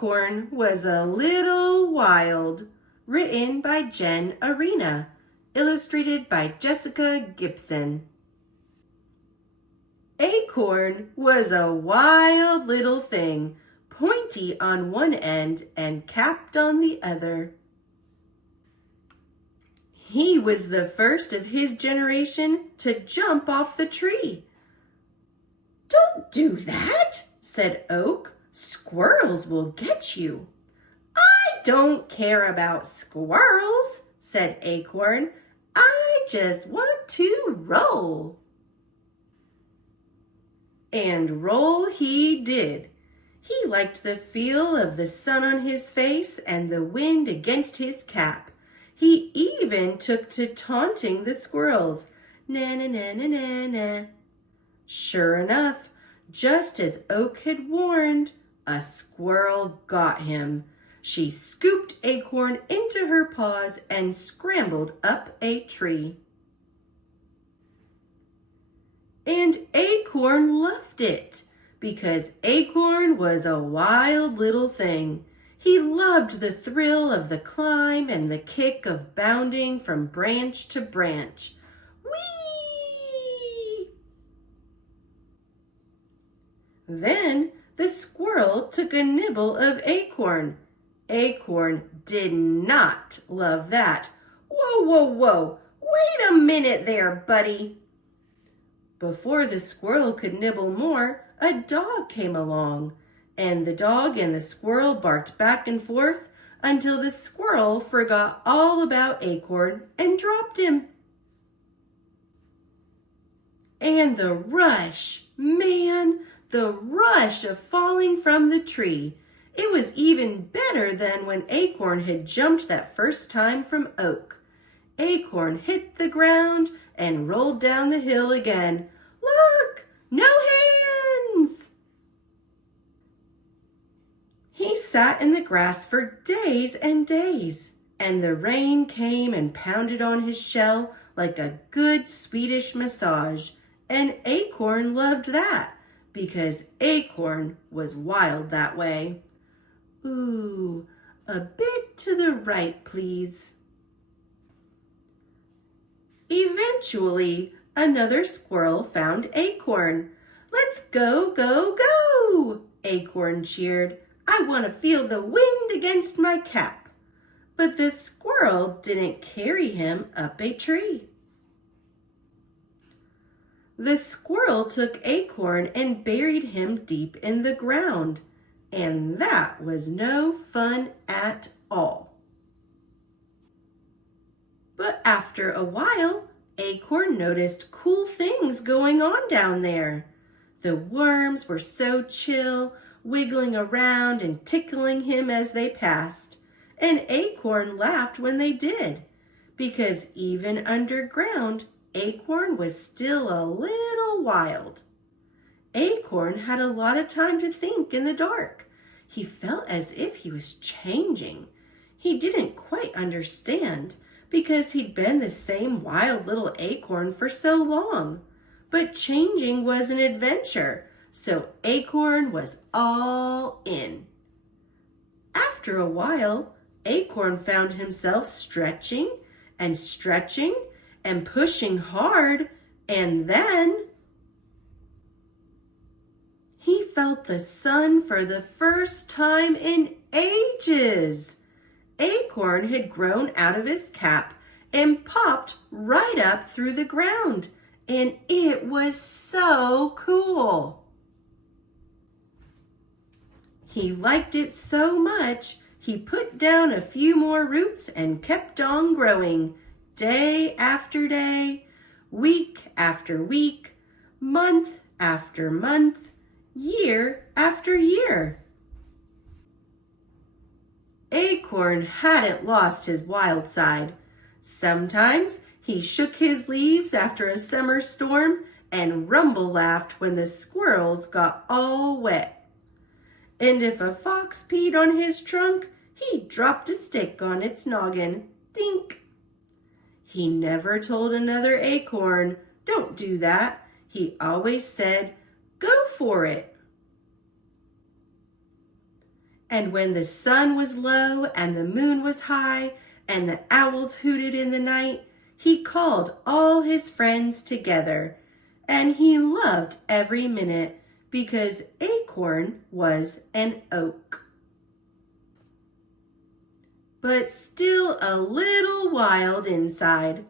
Acorn Was a Little Wild, written by Jen Arena, illustrated by Jessica Gibson. Acorn was a wild little thing, pointy on one end and capped on the other. He was the first of his generation to jump off the tree. "Don't do that," said Oak. "Squirrels will get you." "I don't care about squirrels," said Acorn. "I just want to roll." And roll he did. He liked the feel of the sun on his face and the wind against his cap. He even took to taunting the squirrels. Na na na na na na. Sure enough, just as Oak had warned, a squirrel got him. She scooped Acorn into her paws and scrambled up a tree. And Acorn loved it, because Acorn was a wild little thing. He loved the thrill of the climb and the kick of bounding from branch to branch. Whee! Then the squirrel took a nibble of Acorn. Acorn did not love that. "Whoa, whoa, whoa! Wait a minute there, buddy!" Before the squirrel could nibble more, a dog came along, and the dog and the squirrel barked back and forth until the squirrel forgot all about Acorn and dropped him. And the rush, man, the rush of falling from the tree. It was even better than when Acorn had jumped that first time from Oak. Acorn hit the ground and rolled down the hill again. "Look, no hands!" He sat in the grass for days and days, and the rain came and pounded on his shell like a good Swedish massage, and Acorn loved that, because Acorn was wild that way. "Ooh, a bit to the right, please." Eventually, another squirrel found Acorn. "Let's go, go, go!" Acorn cheered. "I want to feel the wind against my cap." But the squirrel didn't carry him up a tree. The squirrel took Acorn and buried him deep in the ground, and that was no fun at all. But after a while, Acorn noticed cool things going on down there. The worms were so chill, wiggling around and tickling him as they passed, and Acorn laughed when they did, because even underground, Acorn was still a little wild. Acorn had a lot of time to think in the dark. He felt as if he was changing. He didn't quite understand, because he'd been the same wild little Acorn for so long. But changing was an adventure, so Acorn was all in. After a while, Acorn found himself stretching and stretching and pushing hard, and then he felt the sun for the first time in ages. Acorn had grown out of his cap and popped right up through the ground, and it was so cool. He liked it so much, he put down a few more roots and kept on growing, day after day, week after week, month after month, year after year. Acorn hadn't lost his wild side. Sometimes he shook his leaves after a summer storm and rumble laughed when the squirrels got all wet. And if a fox peed on his trunk, he dropped a stick on its noggin. Dink! He never told another acorn, "Don't do that." He always said, "Go for it." And when the sun was low and the moon was high and the owls hooted in the night, he called all his friends together. And he loved every minute because Acorn was an oak. But still a little wild inside.